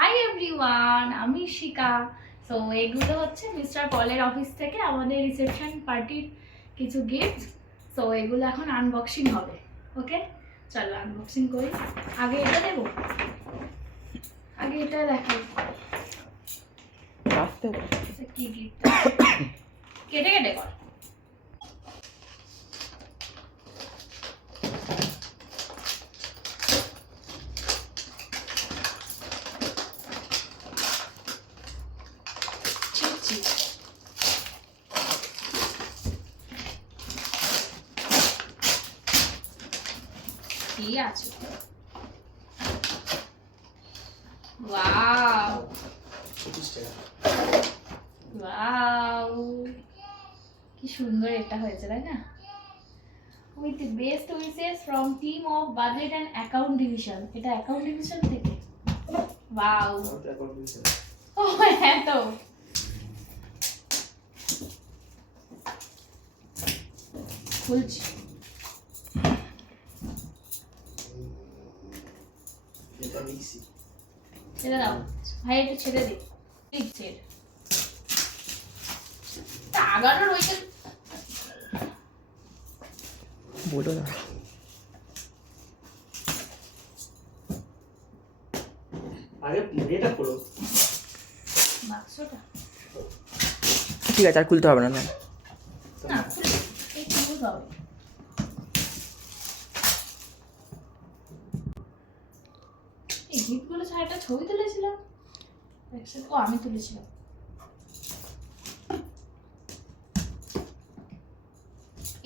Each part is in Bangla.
হাই এভরিওয়ান, আমি শিকা। সো এগুলো হচ্ছে মিস্টার পলের অফিস থেকে আমাদের রিসেপশন পার্টির কিছু গিফট। সো এগুলো এখন আনবক্সিং হবে। ওকে, চলো আনবক্সিং করি। আগে এটা দেবো, আগে এটা দেখাই কি গিফট। কেটে কেটে কর। কি আছে? ওয়াও ওয়াও, কি সুন্দর এটা হয়েছে, তাই না? With the best wishes from team of budget and account division. এটা অ্যাকাউন্ট ডিভিশন থেকে। ওয়াও, ও হ্যাঁ তো। খুলছি। ছেড়ে দাও ভাই, একটু ছেড়ে দিই। লিখছের আগানোর ওইটা বলো না। আগে এটা খোলো বাক্সটা। ঠিক আছে, আর খুলতে হবে না। না না, এই খুলতে হবে। এই গিফটগুলো ছাড়া একটা ছবি তুলেছিলাম। ও আমি তুলেছিলাম।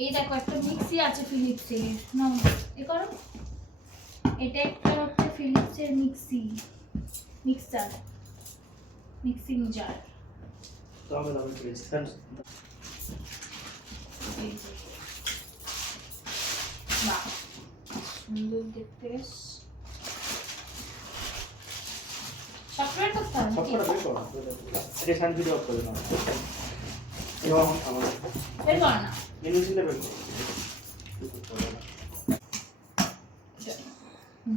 এই দেখো, একটা মিক্সি আছে ফিলিপসের। নাও এ করো। এটা একটা হচ্ছে ফিলিপসের মিক্সার মিক্সিং জার। তবে করেছি। বাহ, সুন্দর দেখতে। সফটওয়্যার করতে হবে নাকি? সবকটা বের করো। এটা শান্তি দিয়ে অফ করে নাও। এবার আমার বের কর না। মেনু ছিল বের করো।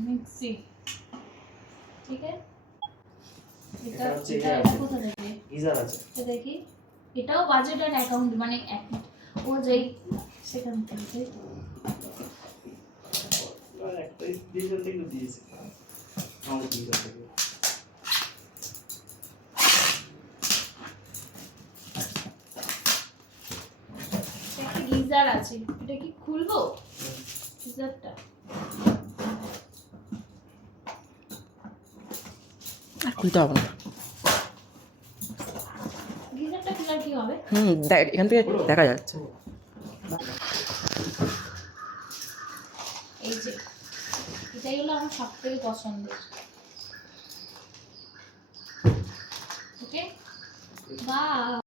মিক্সি, ঠিক আছে। এটা হচ্ছে এটা কোথা থেকে? গিজার আছে। তো দেখি, এটাও বাজেট আর অ্যাকাউন্ট মানে ও যেই সেখান থেকে। আর একটা গিজার থেকে দিয়েছে। আমার গিজার থেকে। একটা গিজার আছে, এটা কি খুলবো গিজারটা? আর খুলতে হবে না। গিজারটা খোলার কি হবে? দেখ, এখান থেকে দেখা যাচ্ছে। এই যে এটাই হলো আমার সবথেকে পছন্দের। ওকে, বাই।